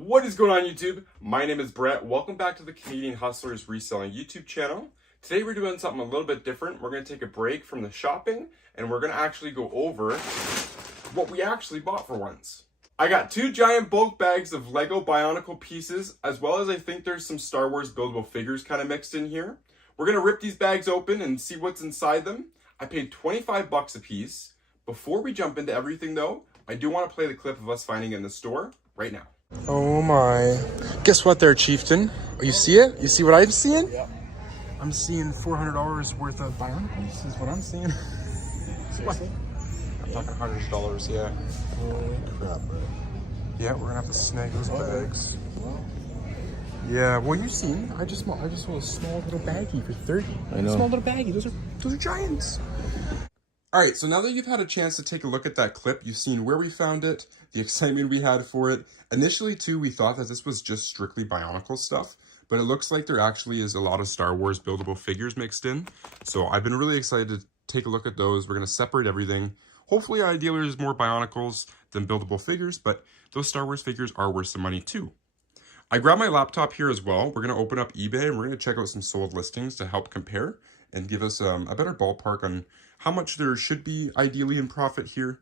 What is going on YouTube? My name is Brett. Welcome back to the Canadian Hustlers Reselling YouTube channel. Today we're doing something a little bit different. We're going to take a break from the shopping and we're going to actually go over what we actually bought for once. I got 2 giant bulk bags of Lego Bionicle pieces, as well as I think there's some Star Wars buildable figures kind of mixed in here. We're going to rip these bags open and see what's inside them. I paid 25 bucks a piece. Before we jump into everything though, I do want to play the clip of us finding it in the store right now. Oh my. Guess what there, Chieftain? Oh, you see it? You see what I'm seeing? Yeah. I'm seeing $400 worth of Bionicles is what I'm seeing. Seriously? I'm talking $100, yeah. Holy crap, bro. Yeah, we're gonna have to snag those bags. Well, Yeah, well you seen, I just saw a small little baggie for 30. I know. Small little baggie, those are giants. All right, so now that you've had a chance to take a look at that clip, you've seen where we found it, the excitement we had for it. Initially, too, we thought that this was just strictly Bionicle stuff, but it looks like there actually is a lot of Star Wars buildable figures mixed in. So I've been really excited to take a look at those. We're going to separate everything. Hopefully, ideally, there's more Bionicles than buildable figures, but those Star Wars figures are worth some money, too. I grabbed my laptop here as well. We're going to open up eBay, and we're going to check out some sold listings to help compare and give us a better ballpark on how much there should be ideally in profit here,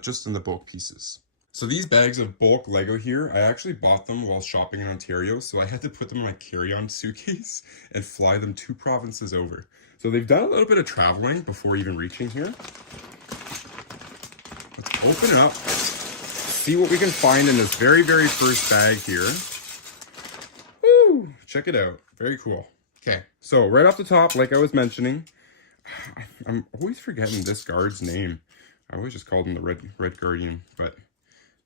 just in the bulk pieces. So these bags of bulk Lego here, I actually bought them while shopping in Ontario, so I had to put them in my carry-on suitcase and fly them 2 provinces over. So they've done a little bit of traveling before even reaching here. Let's open it up, see what we can find in this very, very first bag here. Woo! Check it out. Very cool. Okay, so right off the top, like I was mentioning, I'm always forgetting this guard's name. I always just called him the Red Guardian, but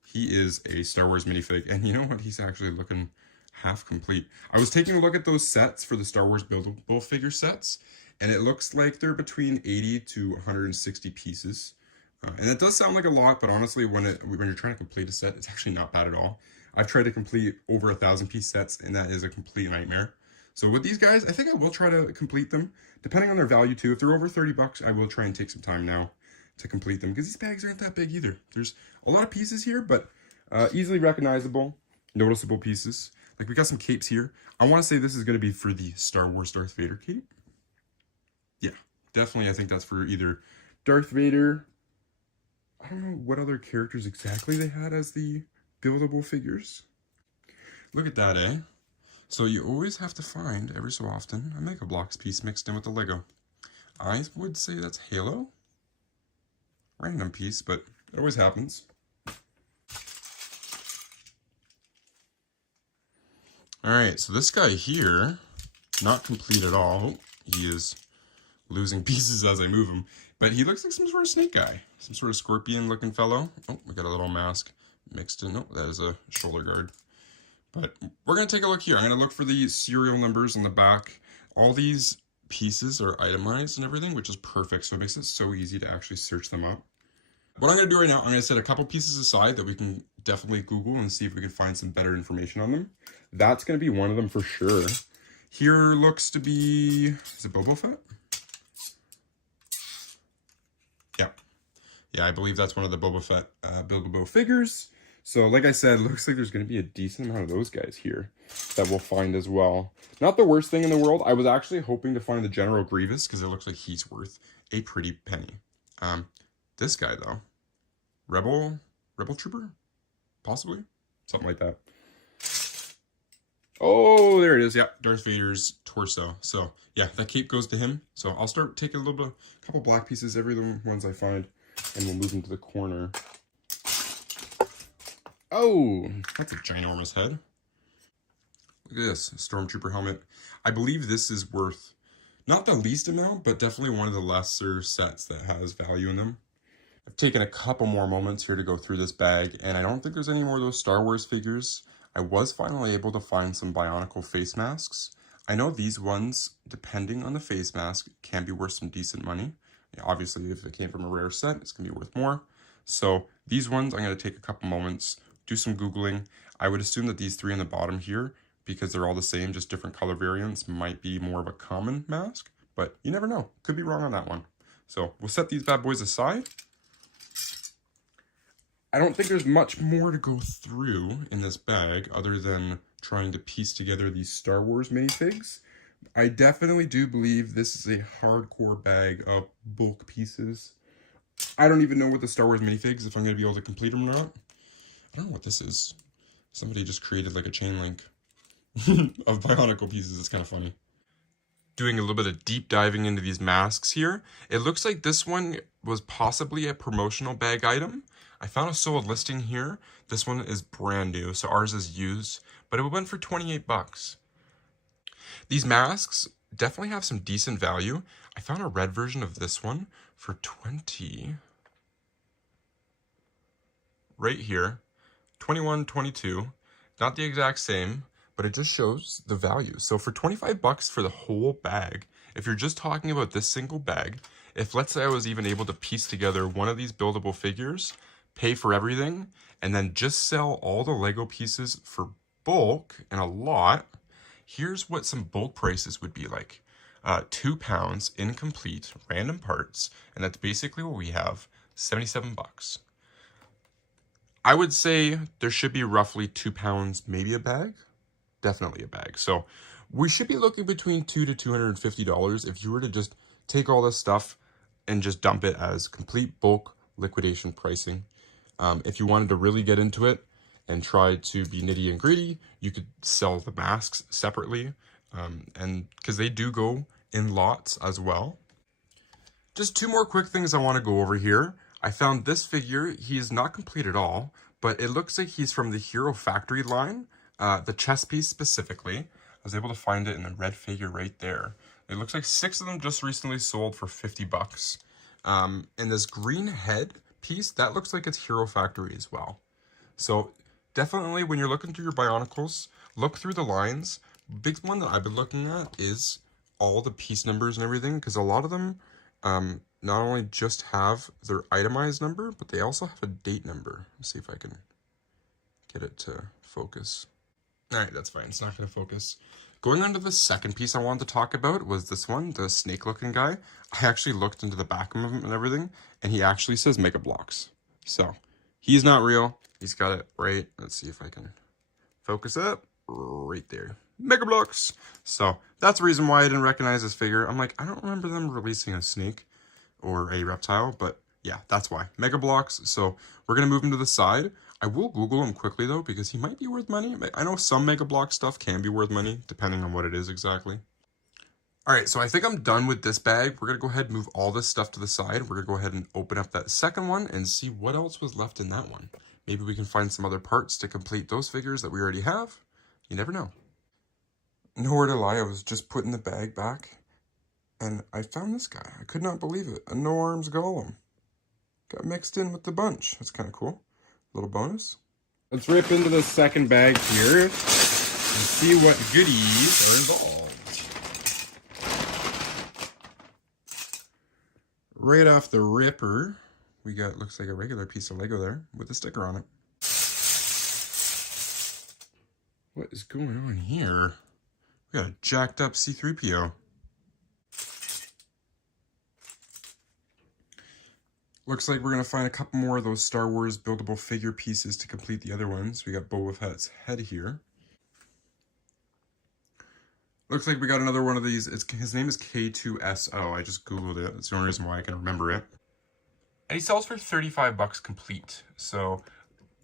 he is a Star Wars minifig, and you know what? He's actually looking half complete. I was taking a look at those sets for the Star Wars buildable figure sets, and it looks like they're between 80 to 160 pieces. And it does sound like a lot, but honestly, when you're trying to complete a set, it's actually not bad at all. I've tried to complete over 1,000-piece sets, and that is a complete nightmare. So with these guys, I think I will try to complete them, depending on their value too. If they're over 30 bucks, I will try and take some time now to complete them, because these bags aren't that big either. There's a lot of pieces here, but easily recognizable, noticeable pieces. Like we got some capes here. I want to say this is going to be for the Star Wars Darth Vader cape. Yeah, definitely. I think that's for either Darth Vader. I don't know what other characters exactly they had as the buildable figures. Look at that, eh? So you always have to find, every so often, a Mega Bloks piece mixed in with the Lego. I would say that's Halo. Random piece, but it always happens. Alright, so this guy here, not complete at all. He is losing pieces as I move him. But he looks like some sort of snake guy. Some sort of scorpion looking fellow. Oh, we got a little mask mixed in. Oh, that is a shoulder guard. But we're going to take a look here. I'm going to look for the serial numbers on the back. All these pieces are itemized and everything, which is perfect. So it makes it so easy to actually search them up. What I'm going to do right now, I'm going to set a couple pieces aside that we can definitely Google and see if we can find some better information on them. That's going to be one of them for sure. Here looks to be, is it Boba Fett? Yeah. Yeah, I believe that's one of the Boba Fett buildable figures. So like I said, it looks like there's going to be a decent amount of those guys here that we'll find as well. Not the worst thing in the world. I was actually hoping to find the General Grievous because it looks like he's worth a pretty penny. This guy though, Rebel Trooper, possibly something like that. Oh, there it is. Yeah, Darth Vader's torso. So yeah, that cape goes to him. So I'll start taking a couple black pieces, every ones I find, and we'll move them to the corner. Oh, that's a ginormous head. Look at this, Stormtrooper helmet. I believe this is worth, not the least amount, but definitely one of the lesser sets that has value in them. I've taken a couple more moments here to go through this bag, and I don't think there's any more of those Star Wars figures. I was finally able to find some Bionicle face masks. I know these ones, depending on the face mask, can be worth some decent money. Obviously, if it came from a rare set, it's going to be worth more. So these ones, I'm going to take a couple moments, do some Googling. I would assume that these 3 on the bottom here, because they're all the same, just different color variants, might be more of a common mask, but you never know. Could be wrong on that one. So we'll set these bad boys aside. I don't think there's much more to go through in this bag other than trying to piece together these Star Wars minifigs. I definitely do believe this is a hardcore bag of bulk pieces. I don't even know what the Star Wars minifigs, if I'm going to be able to complete them or not. I don't know what this is. Somebody just created like a chain link of Bionicle pieces. It's kind of funny. Doing a little bit of deep diving into these masks here. It looks like this one was possibly a promotional bag item. I found a sold listing here. This one is brand new, so ours is used, but it went for 28 bucks. These masks definitely have some decent value. I found a red version of this one for 20. Right here, 21, 22. Not the exact same, but it just shows the value. So for 25 bucks for the whole bag, if you're just talking about this single bag, if let's say I was even able to piece together one of these buildable figures, pay for everything, and then just sell all the Lego pieces for bulk and a lot, here's what some bulk prices would be like. £2 incomplete random parts, and that's basically what we have, 77 bucks. I would say there should be roughly £2, maybe a bag. Definitely a bag. So we should be looking between $200 to $250 if you were to just take all this stuff and just dump it as complete bulk liquidation pricing. If you wanted to really get into it and try to be nitty and gritty, you could sell the masks separately, and because they do go in lots as well. Just two more quick things I want to go over here. I found this figure. He is not complete at all, but it looks like he's from the Hero Factory line, the chest piece specifically. I was able to find it in the red figure right there. It looks like 6 of them just recently sold for 50 bucks. And this green head piece, that looks like it's Hero Factory as well. So definitely when you're looking through your Bionicles, look through the lines. Big one that I've been looking at is all the piece numbers and everything, because a lot of them not only just have their itemized number, but they also have a date number. Let's see if I can get it to focus. All right, that's fine. It's not going to focus. Going on to the second piece I wanted to talk about was this one, the snake-looking guy. I actually looked into the back of him and everything, and he actually says Mega Bloks. So, he's not real. He's got it right. Let's see if I can focus up. Right there. Mega Bloks. So, that's the reason why I didn't recognize this figure. I'm like, I don't remember them releasing a snake or a reptile, but yeah, that's why. Mega Bloks. So, we're going to move him to the side. I will Google him quickly, though, because he might be worth money. I know some Mega Bloks stuff can be worth money, depending on what it is exactly. All right, so I think I'm done with this bag. We're going to go ahead and move all this stuff to the side. We're going to go ahead and open up that second one and see what else was left in that one. Maybe we can find some other parts to complete those figures that we already have. You never know. Nowhere to lie, I was just putting the bag back, and I found this guy. I could not believe it. A no-arms golem. Got mixed in with the bunch. That's kind of cool. Little bonus. Let's rip into the second bag here and see what goodies are involved. Right off the ripper, we got, looks like a regular piece of Lego there with a sticker on it. What is going on here? We got a jacked up C-3PO. Looks like we're going to find a couple more of those Star Wars buildable figure pieces to complete the other ones. We got Boba Fett's head here. Looks like we got another one of these. His name is K2SO. I just Googled it. That's the only reason why I can remember it. And he sells for 35 bucks complete. So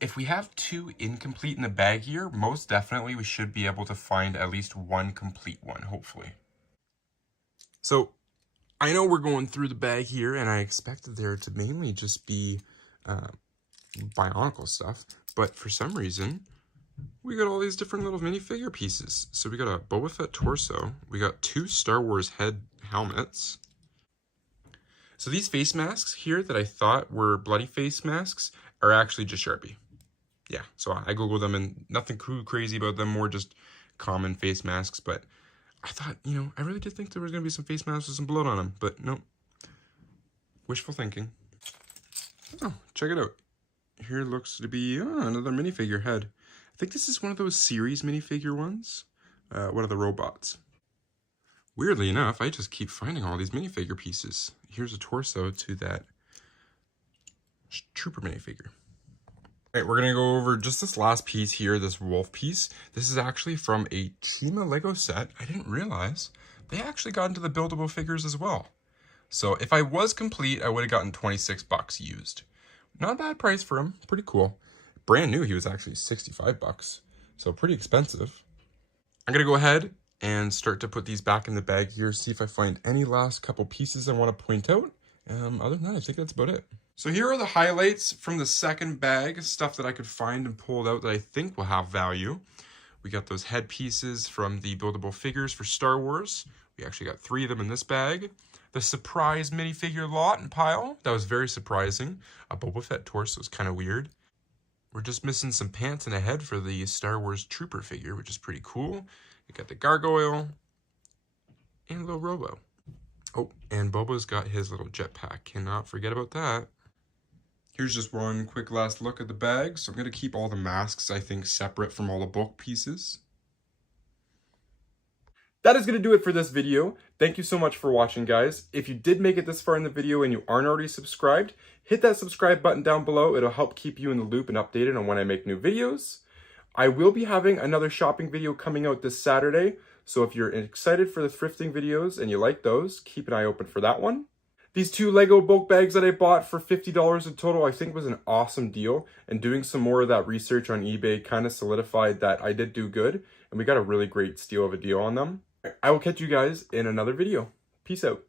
if we have 2 incomplete in the bag here, most definitely we should be able to find at least 1 complete one, hopefully. So I know we're going through the bag here, and I expected there to mainly just be Bionicle stuff, but for some reason, we got all these different little minifigure pieces. So we got a Boba Fett torso, we got 2 Star Wars head helmets. So these face masks here that I thought were bloody face masks are actually just Sharpie. Yeah, so I Googled them, and nothing too crazy about them, more just common face masks, but I thought, you know, I really did think there was going to be some face masks with some blood on them, but nope. Wishful thinking. Oh, check it out. Here looks to be another minifigure head. I think this is one of those series minifigure ones. One of the robots. Weirdly enough, I just keep finding all these minifigure pieces. Here's a torso to that Trooper minifigure. All right, we're gonna go over just this last piece here, this wolf piece. This is actually from a Chima Lego set. I didn't realize they actually got into the buildable figures as well. So if I was complete, I would have gotten 26 bucks used. Not a bad price for him, pretty cool. Brand new, he was actually 65 bucks. So pretty expensive. I'm gonna go ahead and start to put these back in the bag here, see if I find any last couple pieces I want to point out. Other than that, I think that's about it. So here are the highlights from the second bag, stuff that I could find and pulled out that I think will have value. We got those head pieces from the buildable figures for Star Wars. We actually got 3 of them in this bag. The surprise minifigure lot and pile, that was very surprising. A Boba Fett torso is kind of weird. We're just missing some pants and a head for the Star Wars Trooper figure, which is pretty cool. You got the gargoyle and a little Robo. Oh, and Boba's got his little jetpack. Cannot forget about that. Here's just one quick last look at the bag. So I'm going to keep all the masks, I think, separate from all the bulk pieces. That is going to do it for this video. Thank you so much for watching, guys. If you did make it this far in the video and you aren't already subscribed, hit that subscribe button down below. It'll help keep you in the loop and updated on when I make new videos. I will be having another shopping video coming out this Saturday, so if you're excited for the thrifting videos and you like those, keep an eye open for that one. These 2 Lego bulk bags that I bought for $50 in total, I think was an awesome deal, and doing some more of that research on eBay kind of solidified that I did do good, and we got a really great steal of a deal on them. I will catch you guys in another video. Peace out.